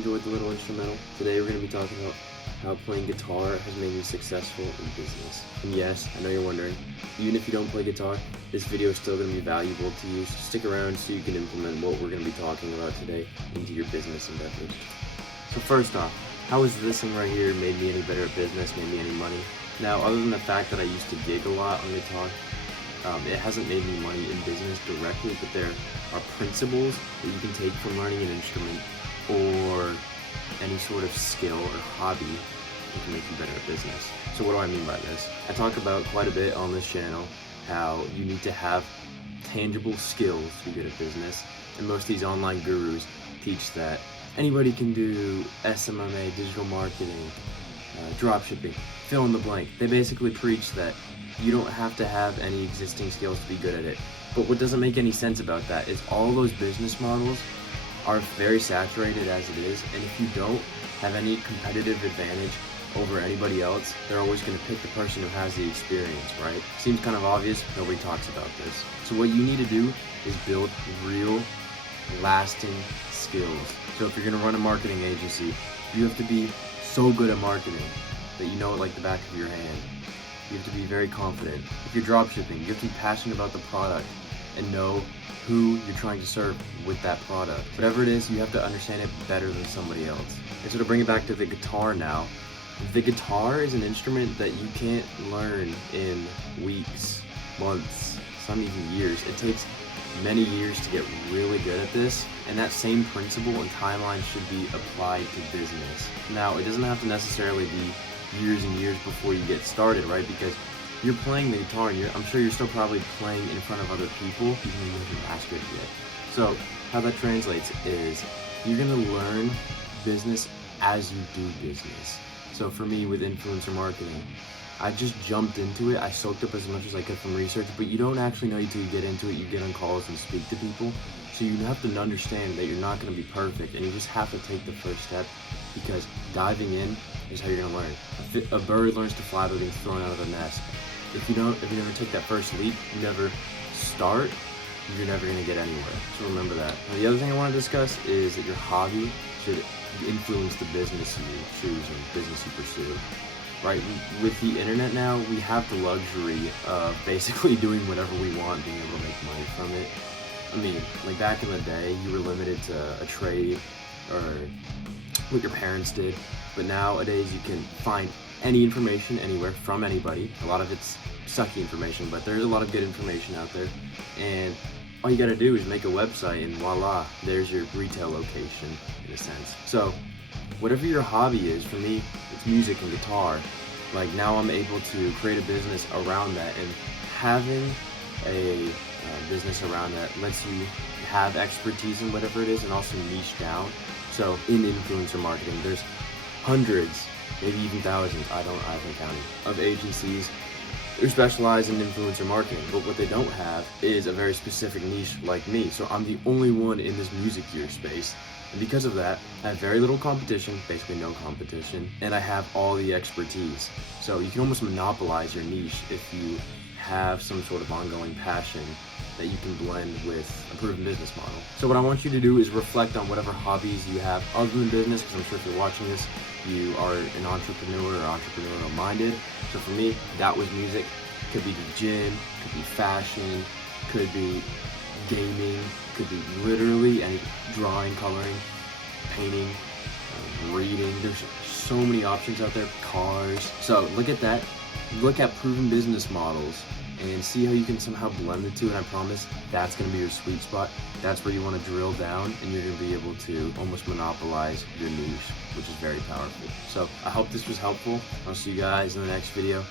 enjoyed the little instrumental. Today we're going to be talking about how playing guitar has made me successful in business. And yes, I know you're wondering, even if you don't play guitar, this video is still going to be valuable to you, so stick around so you can implement what we're going to be talking about today into your business endeavors. So first off, how has this thing right here made me any better at business, made me any money? Now, other than the fact that I used to gig a lot on guitar, it hasn't made me money in business directly, but there are principles that you can take from learning an instrument or any sort of skill or hobby that can make you better at business. So what do I mean by this? I talk about quite a bit on this channel how you need to have tangible skills to be good at business, and most of these online gurus teach that anybody can do SMMA, digital marketing, dropshipping, fill in the blank. They basically preach that you don't have to have any existing skills to be good at it. But what doesn't make any sense about that is all those business models are very saturated as it is, and if you don't have any competitive advantage over anybody else, they're always going to pick the person who has the experience, right? Seems kind of obvious, nobody talks about this. So what you need to do is build real, lasting skills. So if you're going to run a marketing agency, you have to be so good at marketing that you know it like the back of your hand. You have to be very confident. If you're dropshipping, you have to be passionate about the product and know who you're trying to serve with that product. Whatever it is, you have to understand it better than somebody else. And so to bring it back to the guitar now, the guitar is an instrument that you can't learn in weeks, months, some even years. It takes many years to get really good at this, and that same principle and timeline should be applied to business. Now, it doesn't have to necessarily be years and years before you get started, right? Because you're playing the guitar and I'm sure you're still probably playing in front of other people even though you haven't mastered it yet. So how that translates is you're gonna learn business as you do business. So for me with influencer marketing, I just jumped into it. I soaked up as much as I could from research, but you don't actually know until you get into it. You get on calls and speak to people. So you have to understand that you're not going to be perfect, and you just have to take the first step, because diving in is how you're going to learn. A bird learns to fly by being thrown out of the nest. If you never take that first leap, you never start, you're never going to get anywhere. So remember that. Now, the other thing I want to discuss is that your hobby should influence the business you choose and business you pursue. Right, with the internet now, we have the luxury of basically doing whatever we want, being able to make money from it. I mean, like back in the day, you were limited to a trade or what your parents did, but nowadays you can find any information anywhere from anybody. A lot of it's sucky information, but there's a lot of good information out there, and all you gotta do is make a website and voila, there's your retail location in a sense. So whatever your hobby is, for me, it's music and guitar. Like now I'm able to create a business around that, and having a business around that lets you have expertise in whatever it is and also niche down. So in influencer marketing, there's hundreds, maybe even thousands, I haven't counted, of agencies who specialize in influencer marketing, but what they don't have is a very specific niche like me. So I'm the only one in this music gear space. And because of that, I have very little competition, basically no competition, and I have all the expertise. So you can almost monopolize your niche if you have some sort of ongoing passion that you can blend with a proven business model. So what I want you to do is reflect on whatever hobbies you have other than business, because I'm sure if you're watching this, you are an entrepreneur or entrepreneurial minded. So for me, that was music. Could be the gym, could be fashion, could be gaming, could be literally any drawing, coloring, painting, reading. There's so many options out there, cars. So look at that, look at proven business models and see how you can somehow blend the two, and I promise that's going to be your sweet spot. That's where you want to drill down, and you're going to be able to almost monopolize your niche, which is very powerful. So I hope this was helpful. I'll see you guys in the next video.